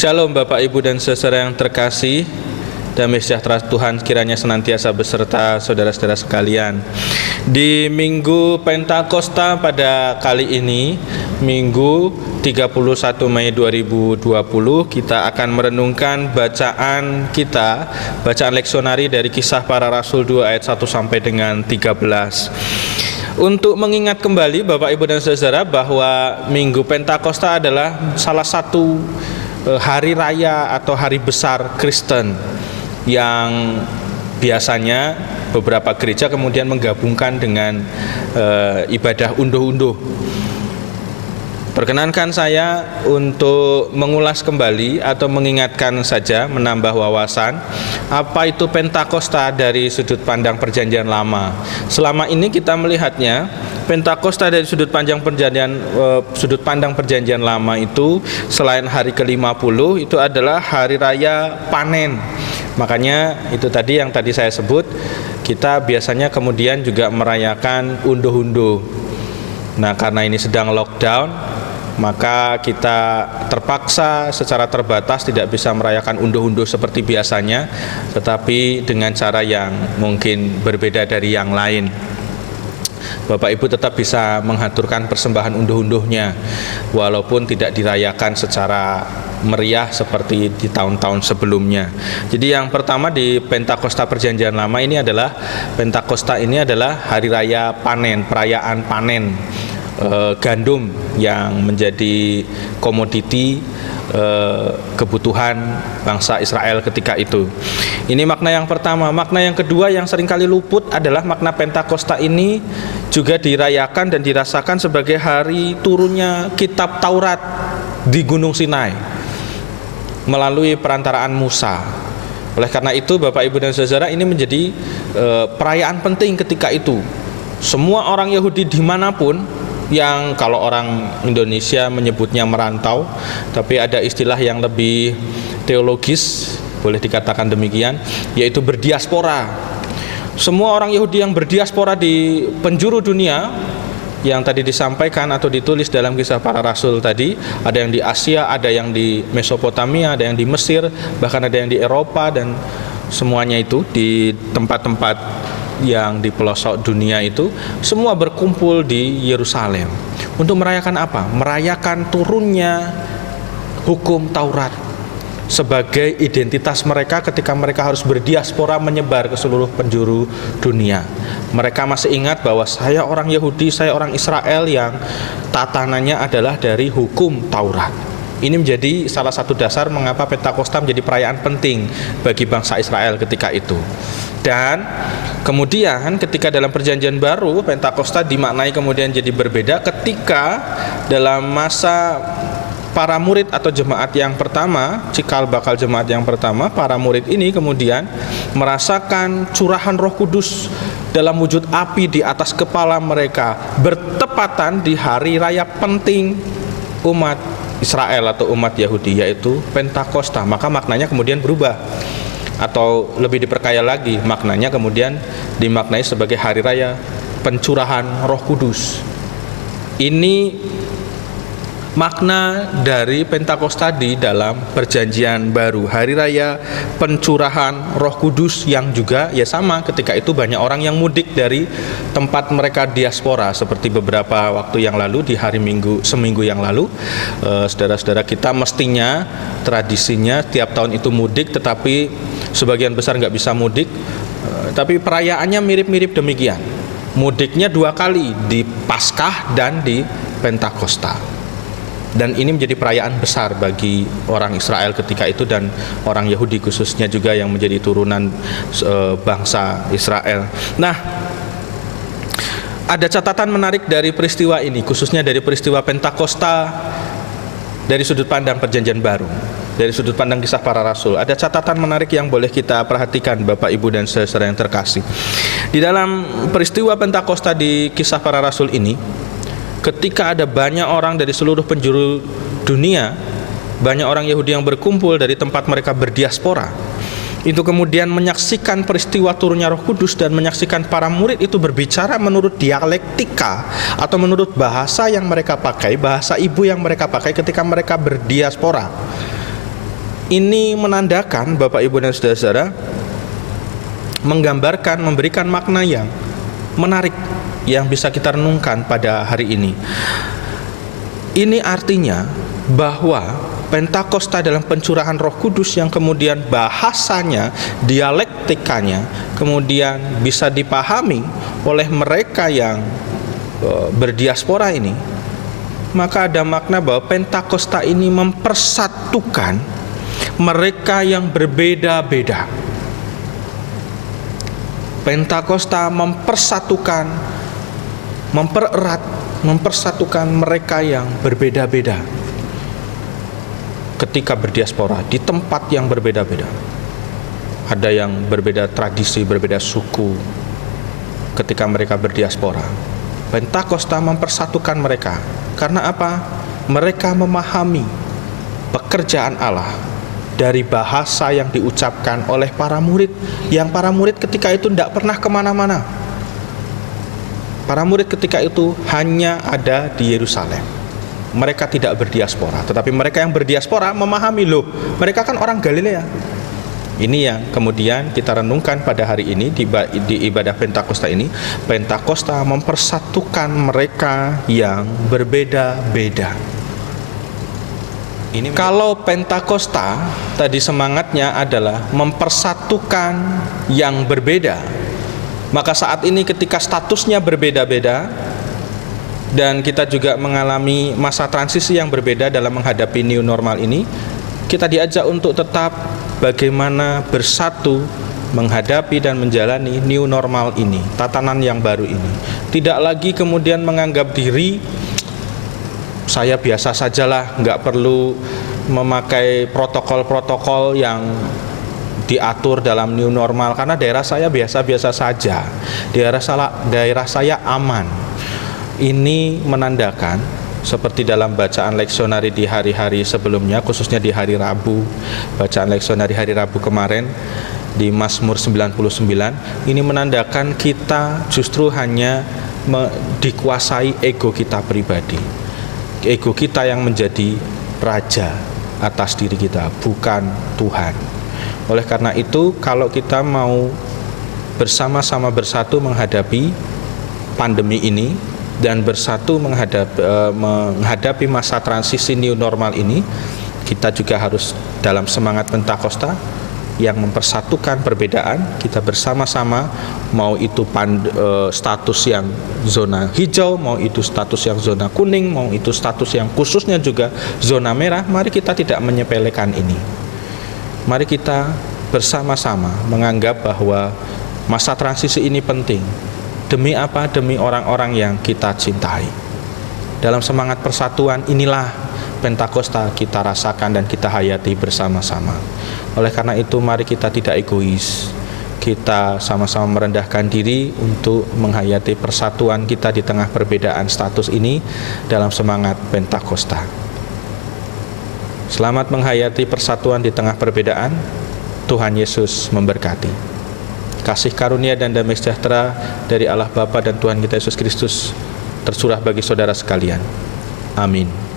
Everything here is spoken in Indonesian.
Shalom Bapak Ibu dan saudara yang terkasih. Damai sejahtera Tuhan kiranya senantiasa beserta saudara-saudara sekalian. Di Minggu Pentakosta pada kali ini, Minggu 31 Mei 2020, kita akan merenungkan bacaan leksionari dari Kisah Para Rasul 2 ayat 1 sampai dengan 13. Untuk mengingat kembali Bapak Ibu dan saudara bahwa Minggu Pentakosta adalah salah satu hari raya atau hari besar Kristen yang biasanya beberapa gereja kemudian menggabungkan dengan ibadah unduh-unduh. Perkenankan saya untuk mengulas kembali atau mengingatkan saja, menambah wawasan apa itu Pentakosta dari sudut pandang Perjanjian Lama. Selama ini kita melihatnya Pentakosta dari sudut pandang Perjanjian Lama itu selain hari ke-50 itu adalah hari raya panen. Makanya itu tadi yang tadi saya sebut, kita biasanya kemudian juga merayakan unduh-unduh. Nah, karena ini sedang lockdown, maka kita terpaksa secara terbatas tidak bisa merayakan unduh-unduh seperti biasanya, tetapi dengan cara yang mungkin berbeda dari yang lain. Bapak Ibu tetap bisa menghaturkan persembahan unduh-unduhnya walaupun tidak dirayakan secara meriah seperti di tahun-tahun sebelumnya. Jadi yang pertama di Pentakosta Perjanjian Lama ini adalah hari raya panen, perayaan panen gandum yang menjadi komoditi kebutuhan bangsa Israel ketika itu. Ini makna yang pertama. Makna yang kedua yang seringkali luput adalah makna Pentakosta ini juga dirayakan dan dirasakan sebagai hari turunnya kitab Taurat di Gunung Sinai melalui perantaraan Musa. Oleh karena itu Bapak Ibu dan saudara, ini menjadi perayaan penting ketika itu. Semua orang Yahudi dimanapun, yang kalau orang Indonesia menyebutnya merantau, tapi ada istilah yang lebih teologis, boleh dikatakan demikian, yaitu berdiaspora. Semua orang Yahudi yang berdiaspora di penjuru dunia yang tadi disampaikan atau ditulis dalam Kisah Para Rasul tadi, ada yang di Asia, ada yang di Mesopotamia, ada yang di Mesir, bahkan ada yang di Eropa, dan semuanya itu di tempat-tempat yang di pelosok dunia itu semua berkumpul di Yerusalem untuk merayakan apa? Merayakan turunnya hukum Taurat sebagai identitas mereka ketika mereka harus berdiaspora menyebar ke seluruh penjuru dunia. Mereka masih ingat bahwa saya orang Yahudi, saya orang Israel yang tatanannya adalah dari hukum Taurat. Ini menjadi salah satu dasar mengapa Pentakosta menjadi perayaan penting bagi bangsa Israel ketika itu. Dan kemudian ketika dalam Perjanjian Baru, Pentakosta dimaknai kemudian jadi berbeda ketika dalam masa para murid atau jemaat yang pertama, cikal bakal jemaat yang pertama, para murid ini kemudian merasakan curahan Roh Kudus dalam wujud api di atas kepala mereka, bertepatan di hari raya penting umat Israel atau umat Yahudi, yaitu Pentakosta. Maka maknanya kemudian berubah, atau lebih diperkaya lagi, maknanya kemudian dimaknai sebagai hari raya pencurahan Roh Kudus. Ini makna dari Pentakosta di dalam Perjanjian Baru, hari raya pencurahan Roh Kudus, yang juga ya sama ketika itu banyak orang yang mudik dari tempat mereka diaspora, seperti beberapa waktu yang lalu di hari Minggu, seminggu yang lalu, saudara-saudara kita mestinya tradisinya tiap tahun itu mudik, tetapi sebagian besar nggak bisa mudik, tapi perayaannya mirip-mirip demikian. Mudiknya dua kali, di Paskah dan di Pentakosta. Dan ini menjadi perayaan besar bagi orang Israel ketika itu dan orang Yahudi khususnya juga yang menjadi turunan bangsa Israel. Nah, ada catatan menarik dari peristiwa ini, khususnya dari peristiwa Pentakosta dari sudut pandang Perjanjian Baru, dari sudut pandang Kisah Para Rasul. Ada catatan menarik yang boleh kita perhatikan Bapak Ibu dan saudara yang terkasih. Di dalam peristiwa Pentakosta di Kisah Para Rasul ini, ketika ada banyak orang dari seluruh penjuru dunia, banyak orang Yahudi yang berkumpul dari tempat mereka berdiaspora, itu kemudian menyaksikan peristiwa turunnya Roh Kudus dan menyaksikan para murid itu berbicara menurut dialektika atau menurut bahasa yang mereka pakai, bahasa ibu yang mereka pakai ketika mereka berdiaspora. Ini menandakan, Bapak Ibu dan Saudara-saudara, menggambarkan, memberikan makna yang menarik yang bisa kita renungkan pada hari ini. Ini artinya bahwa Pentakosta dalam pencurahan Roh Kudus yang kemudian bahasanya, dialektikanya kemudian bisa dipahami oleh mereka yang berdiaspora ini, maka ada makna bahwa Pentakosta ini mempersatukan mereka yang berbeda-beda. Pentakosta mempersatukan, mempererat, mempersatukan mereka yang berbeda-beda ketika berdiaspora di tempat yang berbeda-beda. Ada yang berbeda tradisi, berbeda suku ketika mereka berdiaspora. Pentakosta mempersatukan mereka. Karena apa? Mereka memahami pekerjaan Allah dari bahasa yang diucapkan oleh para murid, yang para murid ketika itu tidak pernah kemana-mana. Para murid ketika itu hanya ada di Yerusalem. Mereka tidak berdiaspora, tetapi mereka yang berdiaspora memahami, loh, mereka kan orang Galilea. Ini yang kemudian kita renungkan pada hari ini di ibadah Pentakosta ini. Pentakosta mempersatukan mereka yang berbeda-beda. Kalau Pentakosta tadi semangatnya adalah mempersatukan yang berbeda, maka saat ini ketika statusnya berbeda-beda dan kita juga mengalami masa transisi yang berbeda dalam menghadapi new normal ini, kita diajak untuk tetap bagaimana bersatu menghadapi dan menjalani new normal ini, tatanan yang baru ini. Tidak lagi kemudian menganggap diri saya biasa sajalah, nggak perlu memakai protokol-protokol yang diatur dalam new normal karena daerah saya biasa-biasa saja, daerah saya aman. Ini menandakan seperti dalam bacaan leksionari di hari-hari sebelumnya, khususnya di hari Rabu, bacaan leksionari hari Rabu kemarin di Mazmur 99, ini menandakan kita justru hanya dikuasai ego kita pribadi. Ego kita yang menjadi raja atas diri kita, bukan Tuhan. Oleh karena itu, kalau kita mau bersama-sama bersatu menghadapi pandemi ini dan bersatu menghadapi masa transisi new normal ini, kita juga harus dalam semangat Pentakosta yang mempersatukan perbedaan. Kita bersama-sama, mau itu status yang zona hijau, mau itu status yang zona kuning, mau itu status yang khususnya juga zona merah, mari kita tidak menyepelekan ini. Mari kita bersama-sama menganggap bahwa masa transisi ini penting. Demi apa? Demi orang-orang yang kita cintai. Dalam semangat persatuan inilah Pentakosta kita rasakan dan kita hayati bersama-sama. Oleh karena itu, mari kita tidak egois. Kita sama-sama merendahkan diri untuk menghayati persatuan kita di tengah perbedaan status ini dalam semangat Pentakosta. Selamat menghayati persatuan di tengah perbedaan. Tuhan Yesus memberkati. Kasih karunia dan damai sejahtera dari Allah Bapa dan Tuhan kita Yesus Kristus tercurah bagi saudara sekalian. Amin.